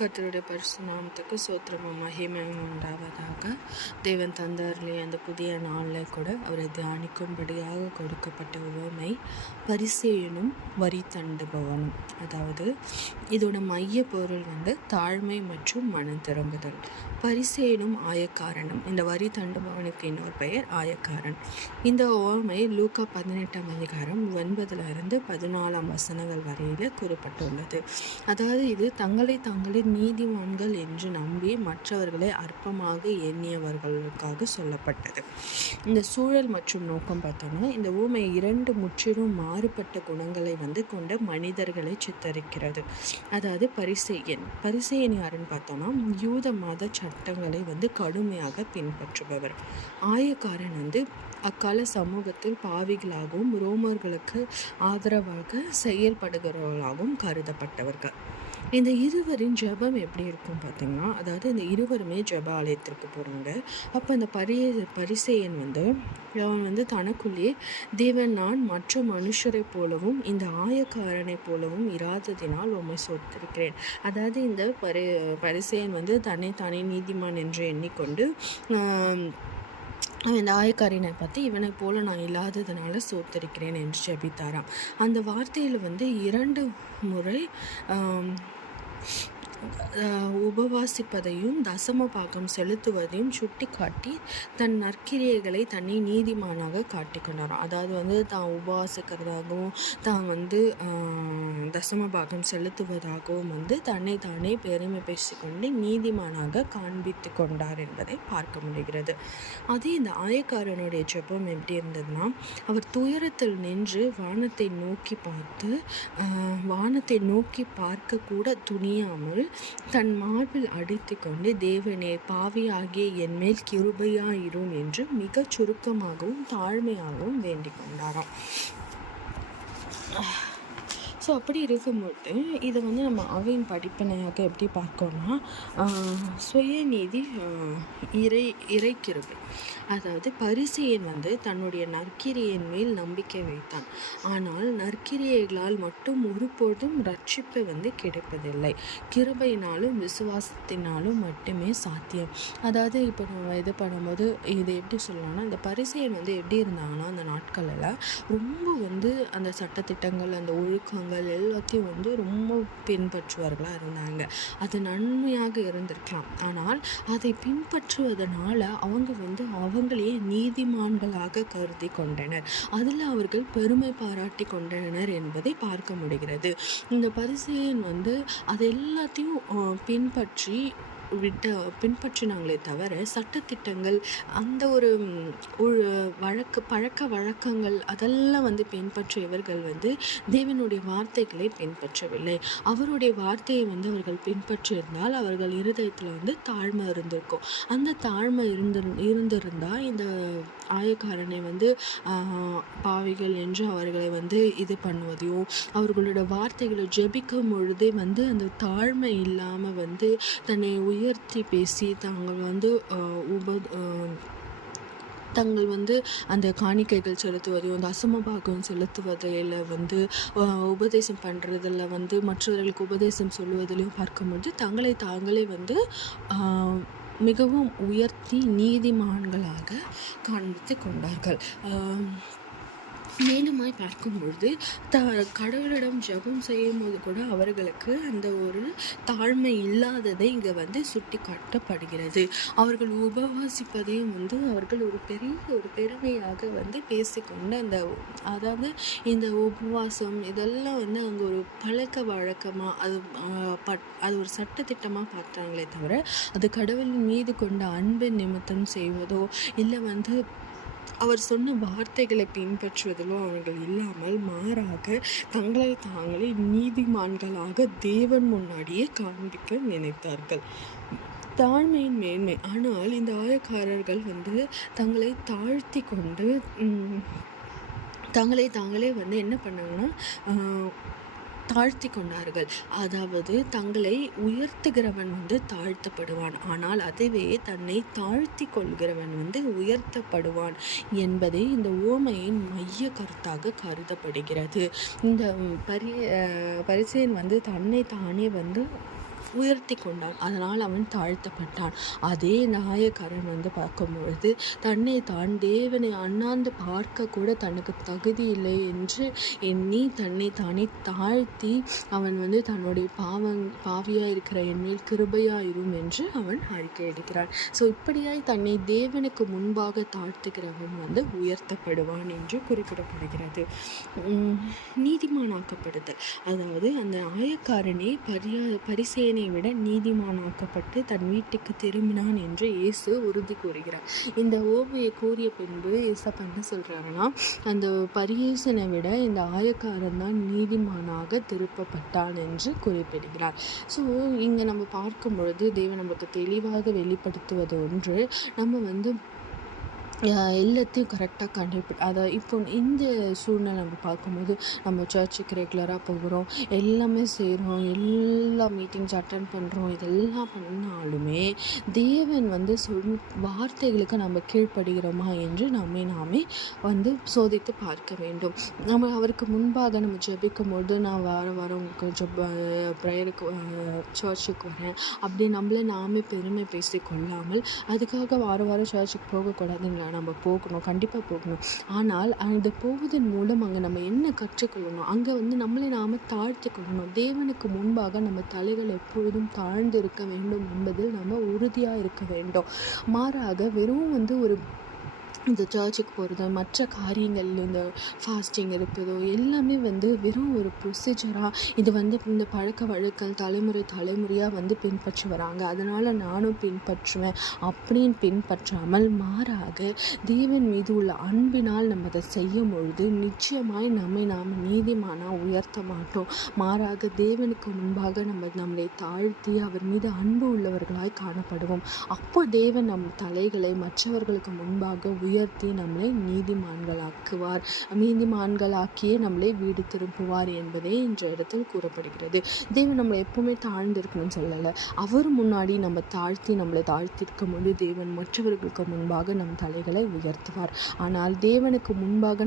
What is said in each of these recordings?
கர்த்தருடைய பரிசு நாமத்துக்கு சோத்திரமும் மகிமையும் உண்டாவதாக. தேவன் தந்தாரிலே அந்த புதிய நாளில் கூட அவரை தியானிக்கும்படியாக கொடுக்கப்பட்ட உவமை பரிசேயனும் வரி தண்டுபவனும். அதாவது இதோட மைய பொருள் தாழ்மை மற்றும் மனம் திரும்புதல். பரிசேயனும் ஆயக்காரனும். இந்த வரி தண்டுபவனுக்கு இன்னொரு பெயர் ஆயக்காரன். இந்த உவமை லூக்கா 18ஆம் அதிகாரம் 9-14 வசனங்கள் வரையில் கூறப்பட்டுள்ளது. அதாவது இது தங்களை நீதிமான்கள் என்று நம்பி மற்றவர்களை அற்பமாக எண்ணியவர்களுக்காக சொல்லப்பட்டது. இந்த சூழல் மற்றும் நோக்கம் பார்த்தோம்னா, இந்த ஊமை 2 முற்றிலும் மாறுபட்ட குணங்களை கொண்ட மனிதர்களை சித்தரிக்கிறது. அதாவது பரிசேயன் யாருன்னு பார்த்தோம்னா, யூத மத சட்டங்களை கடுமையாக பின்பற்றுபவர். ஆயக்காரன் அக்கால சமூகத்தில் பாவிகளாகவும் ரோமர்களுக்கு ஆதரவாக செயல்படுகிறவர்களாகவும் கருதப்பட்டவர்கள். இந்த இருவரின் ஜெபம் எப்படி இருக்கும் பார்த்தீங்கன்னா, அதாவது இந்த இருவருமே ஜெப ஆலயத்திற்கு போகிறாங்க. அப்போ இந்த பரிசேயன் அவன் தனக்குள்ளேயே, தேவன், நான் மற்ற மனுஷரை போலவும் இந்த ஆயக்காரனை போலவும் இராததினால் உம்மை சோத்திருக்கிறேன். அதாவது இந்த பரிசேயன் தன்னை நீதிமான் என்று எண்ணிக்கொண்டு இந்த ஆயக்காரனை பார்த்து இவனை போல நான் இல்லாததுனால சோத்தரிக்கிறேன் என்று ஜெபித்தாராம். அந்த வார்த்தையில் 2 முறை உபவாசிப்பதையும் தசம பாகம் செலுத்துவதையும் சுட்டி காட்டி தன் நற்கிரியைகளை தன்னை நீதிமானாக காட்டிக்கொண்டாராம். அதாவது தான் உபவாசிக்கிறதாகவும் தான் தசம பாகம் செலுத்துவதாகவும் தன்னை தானே பெருமை பேசிக்கொண்டு நீதிமானாக காண்பித்து கொண்டார் என்பதை பார்க்க முடிகிறது. அதே இந்த ஆயக்காரனுடைய ஜெபம் எப்படி இருந்ததுன்னா, அவர் துயரத்தில் நின்று வானத்தை நோக்கி பார்க்க கூட துணியாமல் தன் மார்பில் அடித்து கொண்டு, தேவனே, பாவியாகிய என் மேல் கிருபையாயிரும் என்று மிக சுருக்கமாகவும் தாழ்மையாகவும் வேண்டிக் கொண்டாராம். ஸோ அப்படி இருக்கும்போது இதை நம்ம ஆவியின் படிப்பினையாக எப்படி பார்க்கோம்னா, சுயநீதி, இறைக்கிருபை. அதாவது பரிசேயன் தன்னுடைய நற்கிரியின் மேல் நம்பிக்கை வைத்தான். ஆனால் நற்கிரியைகளால் மட்டும் ஒருபோதும் ரட்சிப்பு கிடைப்பதில்லை. கிருபையினாலும் விசுவாசத்தினாலும் மட்டுமே சாத்தியம். அதாவது இப்போ நம்ம இது பண்ணும்போது இது எப்படி சொல்லலாம்னா, இந்த பரிசேயன் எப்படி இருந்தாங்கன்னா, அந்த நாட்களில் ரொம்ப அந்த சட்டத்திட்டங்கள், அந்த ஒழுக்கங்கள் எல்லாத்தையும் ரொம்ப பின்பற்றுவார்களாக இருந்தாங்க. அது நன்மையாக இருந்திருக்கலாம். ஆனால் அதை பின்பற்றுவதனால அவங்க அவங்களே நீதிமான்களாக கருதி கொண்டனர். அதில் அவர்கள் பெருமை பாராட்டி கொண்டனர் என்பதை பார்க்க முடிகிறது. இந்த பரிசேயன் அது எல்லாத்தையும் பின்பற்றினாங்களே தவிர சட்டத்திட்டங்கள், அந்த ஒரு பழக்க வழக்கங்கள் அதெல்லாம் பின்பற்றியவர்கள் தேவனுடைய வார்த்தைகளை பின்பற்றவில்லை. அவருடைய வார்த்தையை அவர்கள் பின்பற்றியிருந்தால் அவர்கள் இருதயத்தில் தாழ்மை இருந்திருக்கும். அந்த தாழ்மை இருந்திருந்தால் இந்த ஆயக்காரனை பாவிகள் என்று அவர்களை இது பண்ணுவதையும், அவர்களோட வார்த்தைகளை ஜெபிக்கும் பொழுதே அந்த தாழ்மை இல்லாமல் தன்னை உயர்த்தி பேசி தாங்கள் அந்த காணிக்கைகள் செலுத்துவதையும் தசமபாகம் செலுத்துவதில் உபதேசம் பண்ணுறதில் மற்றவர்களுக்கு உபதேசம் சொல்லுவதிலையும் பார்க்கும்போது தாங்களே மிகவும் உயர்த்தி நீதிமான்களாக காண்பித்து கொண்டார்கள். மேலுமாய் பார்க்கும்பொழுது கடவுளிடம் ஜெபம் செய்யும் போது கூட அவர்களுக்கு அந்த ஒரு தாழ்மை இல்லாததை இங்கே சுட்டி காட்டப்படுகிறது. அவர்கள் உபவாசிப்பதையும் அவர்கள் ஒரு பெருமையாக பேசிக்கொண்டு அதாவது இந்த உபவாசம் இதெல்லாம் அங்கே ஒரு பழக்க வழக்கமாக அது ஒரு சட்டத்திட்டமாக பார்த்தாங்களே தவிர அது கடவுளின் மீது கொண்ட அன்பின் நிமித்தம் செய்வதோ இல்லை அவர் சொன்ன வார்த்தைகளை பின்பற்றுவதிலும் அவர்கள் இல்லாமல் மாறாக தாங்களே நீதிமான்களாக தேவன் முன்னாடியே காண்பிக்க நினைத்தார்கள். தாழ்மையின் மேன்மை. ஆனால் இந்த ஆயக்காரர்கள் தங்களை தாழ்த்தி கொண்டு தாங்களே என்ன பண்ணாங்கன்னா தாழ்த்தி கொண்டார்கள். அதாவது தங்களை உயர்த்துகிறவன் தாழ்த்தப்படுவான், ஆனால் அதுவே தன்னை தாழ்த்தி கொள்கிறவன் உயர்த்தப்படுவான் என்பதே இந்த உவமையின் மைய கருத்தாக கருதப்படுகிறது. இந்த பரிசேயன் தன்னை தானே உயர்த்தி கொண்டான். அதனால் அவன் தாழ்த்தப்பட்டான். அதே நாயக்காரன் வந்து பார்க்கும்பொழுது தன்னை தான் தேவனை அண்ணாந்து பார்க்க கூட தனக்கு தகுதி இல்லை என்று எண்ணி தன்னை தானே தாழ்த்தி அவன் வந்து தன்னுடைய பாவியாக இருக்கிற என்மேல் கிருபையாயிரும் என்று அவன் அறிக்கை எடுக்கிறான். ஸோ இப்படியாய் தன்னை தேவனுக்கு முன்பாக தாழ்த்துகிறவன் வந்து உயர்த்தப்படுவான் என்று குறிப்பிடப்படுகிறது. நீதிமானாக்கப்படுதல், அதாவது அந்த ஆயக்காரனே பரிசேயனை விட நீதிமானாக்கப்பட்டு தன் வீட்டுக்கு திரும்பினான் என்று இயேசு உறுதி கூறுகிறார். இந்த ஓமையை கூறிய பின்பு இயேசப்பா என்ன சொல்றாருன்னா, அந்த பரிசேயனை விட இந்த ஆயக்காரன் தான் நீதிமானாக திருப்பப்பட்டான் என்று குறிப்பிடுகிறார். ஸோ இங்கே நம்ம பார்க்கும் பொழுது தேவன் நம்மளுக்கு தெளிவாக வெளிப்படுத்துவது ஒன்று, நம்ம வந்து எல்லாத்தையும் கரெக்டாக அதை இப்போ இந்த சூழ்நிலை நம்ம பார்க்கும்போது நம்ம சர்ச்சுக்கு ரெகுலராக போகிறோம், எல்லாமே செய்கிறோம், எல்லா மீட்டிங்ஸ் அட்டன் பண்ணுறோம், இதெல்லாம் பண்ணாலுமே தேவன் வந்து வார்த்தைகளுக்கு நம்ம கீழ்ப்படுகிறோமா என்று நாமே வந்து சோதித்து பார்க்க வேண்டும். நம்ம அவருக்கு முன்பாக நம்ம ஜெபிக்கும் போது நான் வாரம் உங்களுக்கு ப்ரேயருக்கு சர்ச்சுக்கு வரேன் அப்படி நம்மளை நாமே பெருமை பேசி கொள்ளாமல், அதுக்காக வாரம் சர்ச்சுக்கு போகக்கூடாதுங்களா, நம்ம போகணும், கண்டிப்பாக போகணும். ஆனால் அது போவதன் மூலம் அங்கே நம்ம என்ன கற்றுக்கொள்ளணும், அங்கே வந்து நம்மளை நாம தாழ்த்தி கொள்ளணும். தேவனுக்கு முன்பாக நம்ம தலைகள் எப்பொழுதும் தாழ்ந்து இருக்க வேண்டும் என்பதில் நம்ம உறுதியாக இருக்க வேண்டும். மாறாக வெறும் வந்து ஒரு இந்த சர்ச்சுக்கு போகிறது, மற்ற காரியங்கள், இந்த ஃபாஸ்டிங் இருப்பதோ எல்லாமே வந்து வெறும் ஒரு ப்ரொசீஜராக, இது வந்து இந்த பழக்க வழக்கம் தலைமுறையாக வந்து பின்பற்றி வராங்க, அதனால் நானும் பின்பற்றுவேன் அப்படின்னு பின்பற்றாமல், மாறாக தேவன் மீது உள்ள அன்பினால் நம்ம அதை செய்யும் பொழுது நிச்சயமாய் நாம் நீதிமானாக உயர்த்த மாட்டோம். மாறாக தேவனுக்கு முன்பாக நம்மளை தாழ்த்தி அவர் மீது அன்பு உள்ளவர்களாய் காணப்படுவோம். அப்போ தேவன் நம் தலைகளை மற்றவர்களுக்கு முன்பாக உயர்த்தி நம்மளை நீதிமான்களாக்கியே நம்மளை வீடு திரும்புவார் என்பதே இந்த இடத்தில் கூறப்படுகிறது. தேவன் நம்மளை எப்பவுமே தாழ்ந்திருக்கணும்னு சொல்லலை, அவர் முன்னாடி நம்மளை தாழ்த்திருக்கும் போது தேவன் மற்றவர்களுக்கு முன்பாக நம் தலைகளை உயர்த்துவார். ஆனால் தேவனுக்கு முன்பாக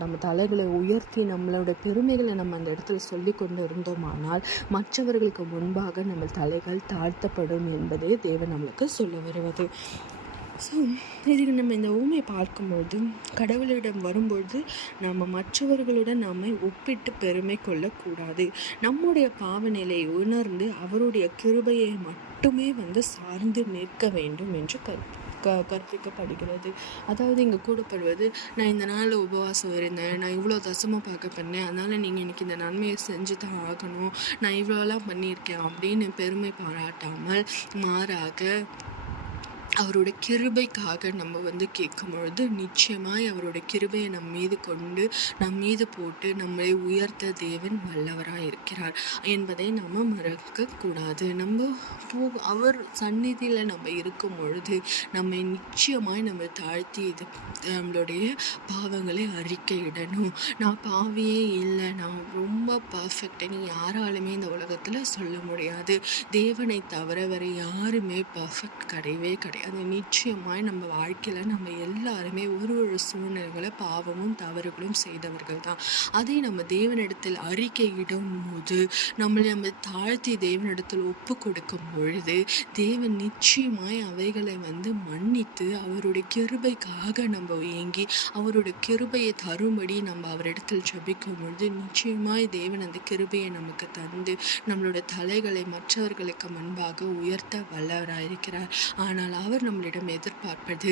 நம்ம தலைகளை உயர்த்தி நம்மளோட பெருமைகளை நம்ம அந்த இடத்துல சொல்லி கொண்டு இருந்தோமானால் மற்றவர்களுக்கு முன்பாக நம்ம தலைகள் தாழ்த்தப்படும் என்பதே தேவன் நம்மளுக்கு சொல்ல வருவது. ஸோ இதுக்கு நம்ம இந்த ஊமையை பார்க்கும்பொழுது கடவுளிடம் வரும்பொழுது நம்ம மற்றவர்களுடன் நாம் ஒப்பிட்டு பெருமை கொள்ளக்கூடாது. நம்முடைய பாவநிலையை உணர்ந்து அவருடைய கிருபையை மட்டுமே வந்து சார்ந்து நிற்க வேண்டும் என்று கற்பிக்கப்படுகிறது. அதாவது இங்கே கூடப்படுவது, நான் இந்த நாளில் உபவாசம் இருந்தேன், நான் இவ்வளோ தசமம் பார்க்க பண்ணேன், அதனால் நீங்கள் இன்றைக்கி இந்த நன்மையை செஞ்சு தான் ஆகணும், நான் இவ்வளோலாம் பண்ணியிருக்கேன் அப்படின்னு பெருமை பாராட்டாமல், மாறாக அவரோட கிருபைக்காக நம்ம வந்து கேட்கும் பொழுது நிச்சயமாய் அவரோட கிருபையை நம் மீது போட்டு நம்மளை உயர்த்த தேவன் வல்லவராக இருக்கிறார் என்பதை நம்ம மறக்கக்கூடாது. அவர் சந்நிதியில் நம்ம இருக்கும் பொழுது நம்மை நிச்சயமாய் நம்ம தாழ்த்தி நம்மளுடைய பாவங்களை அறிக்கையிடணும். நான் பாவியே இல்லை, நான் ரொம்ப பர்ஃபெக்ட்னு யாராலுமே இந்த உலகத்தில் சொல்ல முடியாது. தேவனை தவிர வேறு யாருமே பர்ஃபெக்ட் கிடையவே கிடையாது. நிச்சயமாய் நம்ம வாழ்க்கையில் நம்ம எல்லாருமே ஒரு சூழ்நிலைகளை பாவமும் தவறுகளும் செய்தவர்கள் தான். அதை நம்ம தேவனிடத்தில் அறிக்கையிடும் போது நம்ம தாழ்த்தி தேவனிடத்தில் ஒப்பு கொடுக்கும் பொழுது தேவன் நிச்சயமாய் அவைகளை வந்து மன்னித்து அவருடைய கிருபைக்காக நம்ம ஏங்கி அவருடைய கிருபையை தரும்படி நம்ம அவரிடத்தில் ஜெபிக்கும் பொழுது நிச்சயமாய் தேவன் அந்த கிருபையை நமக்கு தந்து நம்மளோட தலைகளை மற்றவர்களுக்கு முன்பாக உயர்த்த வல்லவராயிருக்கிறார். ஆனால் அவர் நம்மளிடம் எதிர்பார்ப்பது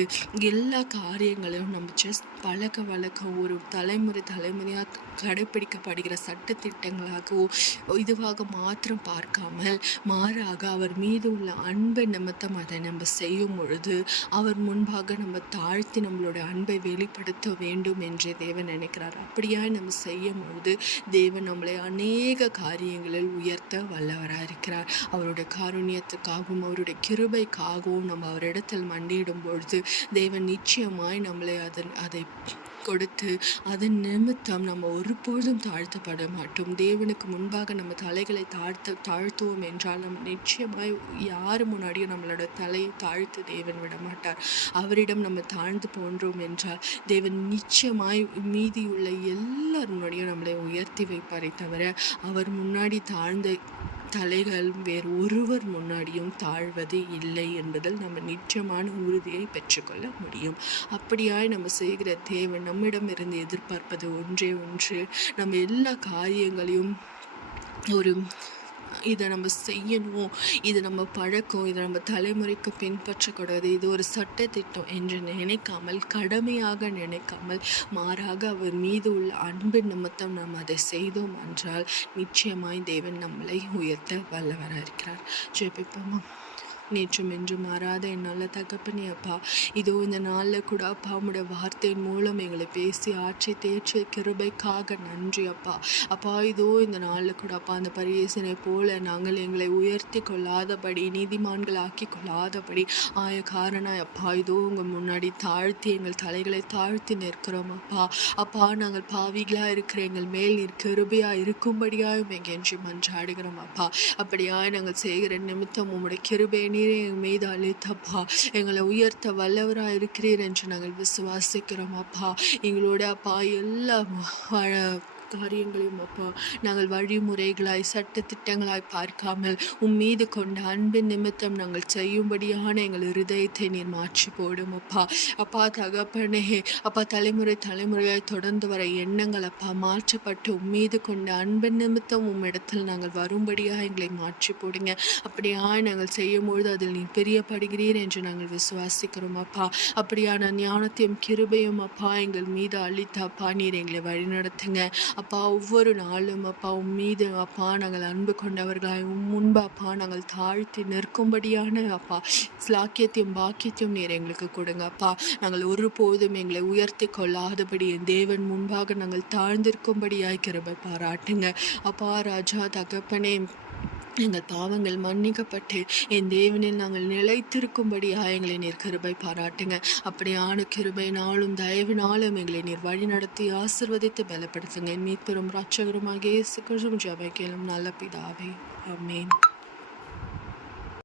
எல்லா காரியங்களையும் நம்ம ஜஸ்ட் பழக்க வழக்கம் ஒரு தலைமுறையாக கடைப்பிடிக்கப்படுகிற சட்ட திட்டங்களாகவோ இதுவாக மாத்திரம் பார்க்காமல், மாறாக அவர் மீது உள்ள அன்பை நிமித்தம் அதை நம்ம செய்யும் பொழுது அவர் முன்பாக நம்ம தாழ்த்தி நம்மளோட அன்பை வெளிப்படுத்த வேண்டும் என்று தேவன் நினைக்கிறார். அப்படியாய் நம்ம செய்யும் பொழுது தேவன் நம்மளை அநேக காரியங்களில் உயர்த்த வல்லவராக இருக்கிறார். அவருடைய காருண்யத்துக்காகவும் அவருடைய கிருபைக்காகவும் நம்ம அவரிடத்தில் மண்டியிடும் பொழுது தேவன் நிச்சயமாய் நம்மளை அதை கொடுத்து அதன் நிமித்தம் நம்ம ஒருபொழுதும் தாழ்த்தப்பட மாட்டோம். தேவனுக்கு முன்பாக நம்ம தலைகளை தாழ்த்துவோம் என்றால் நம்ம நிச்சயமாய் யார் முன்னாடியும் நம்மளோட தலையை தாழ்த்து தேவன் விட மாட்டார். அவரிடம் நம்ம தாழ்ந்து போன்றோம் என்றால் தேவன் நிச்சயமாய் மீதியுள்ள எல்லார் முன்னாடியும் நம்மளை உயர்த்தி வைப்பாரே தவிர அவர் முன்னாடி தலைகள் வேறு ஒருவர் முன்னாடியும் தாழ்வது இல்லை என்பதில் நம்ம நிச்சயமான உறுதியை பெற்றுக்கொள்ள முடியும். அப்படியாய் நம்ம செய்கிற தேவன் நம்மிடமிருந்து எதிர்பார்ப்பது ஒன்றே ஒன்று, நம்ம எல்லா காரியங்களையும் இதை நம்ம செய்யணும், இது நம்ம பழக்கம், இதை நம்ம தலைமுறைக்கு பின்பற்றக்கூடாது, இது ஒரு சட்டத்திட்டம் என்று நினைக்காமல், கடமையாக நினைக்காமல், மாறாக அவர் மீது உள்ள அன்பு நிமித்தம் நாம் அதை செய்தோம் என்றால் நிச்சயமாய் தேவன் நம்மளை உயர்த்த வல்லவராக இருக்கிறார். ஜெபிப்போமா. நேற்றும் என்று மாறாத என் நல்ல தகப்பனே அப்பா, இதோ இந்த நாளில் கூட அப்பா உம்முடைய வார்த்தையின் மூலம் எங்களை பேசி ஆற்றி தேய்ச்சி கிருபைக்காக நன்றி அப்பா. அப்பா இதோ இந்த நாளில் கூட அப்பா அந்த பரிசனை போல நாங்கள் எங்களை உயர்த்தி கொள்ளாதபடி, நீதிமான்கள் ஆக்கி கொள்ளாதபடி காரணம் அப்பா இதோ உங்கள் முன்னாடி தாழ்த்தி எங்கள் தலைகளை தாழ்த்தி நிற்கிறோம் அப்பா. அப்பா நாங்கள் பாவிகளாக இருக்கிற எங்கள் மேல் கிருபையாக இருக்கும்படியாயும் எங்கென்று மன்றாடுகிறோம் அப்பா. அப்படியாய் நாங்கள் செய்கிற நிமித்தம் உம்முடைய கிருபை எங்கள் மீது அளித்தப்பா, எங்களை உயர்த்த வல்லவராக இருக்கிறீர் என்று நாங்கள் விசுவாசிக்கிறோம் அப்பா. எங்களோட அப்பா எல்லா காரியங்களையும் அப்பா நாங்கள் வழிமுறைகளாய் சட்டத்திட்டங்களாய் பார்க்காமல் மீது கொண்ட அன்பின் நிமித்தம் நாங்கள் செய்யும்படியான எங்கள் இருதயத்தை நீர் மாற்றி போடும் அப்பா. அப்பா தகப்பனே அப்பா, தலைமுறையாய் தொடர்ந்து வர எண்ணங்கள் அப்பா மாற்றப்பட்டு மீது கொண்ட அன்பின் நிமித்தம் இடத்தில் நாங்கள் வரும்படியாக எங்களை மாற்றி போடுங்க. அப்படியாய் நாங்கள் செய்யும்பொழுது அதில் நீ பிரியப்படுகிறீர் என்று நாங்கள் விசுவாசிக்கிறோம் அப்பா. அப்படியான ஞானத்தையும் கிருபையும் அப்பா எங்கள் மீது அளித்த அப்பா நீர் எங்களை வழிநடத்துங்க அப்பா. ஒவ்வொரு நாளும் அப்பா மீது அப்பா நாங்கள் அன்பு கொண்டவர்களாய் முன்பு அப்பா நாங்கள் தாழ்த்தி நிற்கும்படியான அப்பா ஸ்லாக்கியத்தையும் பாக்கியத்தையும் நீர் எங்களுக்கு கொடுங்க அப்பா. நாங்கள் ஒருபோதும் எங்களை உயர்த்தி கொள்ளாதபடி என் தேவன் முன்பாக நாங்கள் தாழ்ந்திருக்கும்படியாய் கிருபை பாராட்டுங்க அப்பா. ராஜா தகப்பனே, எங்கள் பாவங்கள் மன்னிக்கப்பட்டு என் தேவனில் நாங்கள் நிலைத்திருக்கும்படியாக எங்களை நீர் கிருபை பாராட்டுங்க. அப்படியான கிருபை நாளும் தயவினாலும் எங்களை நீர் வழி நடத்தி ஆசீர்வதித்து பலப்படுத்துங்க. மீட்பெரும் இரட்சகருமாகிய இயேசு கிறிஸ்துவின் ஜெபம் கேளும் நல்ல பிதாவே, ஆமென்.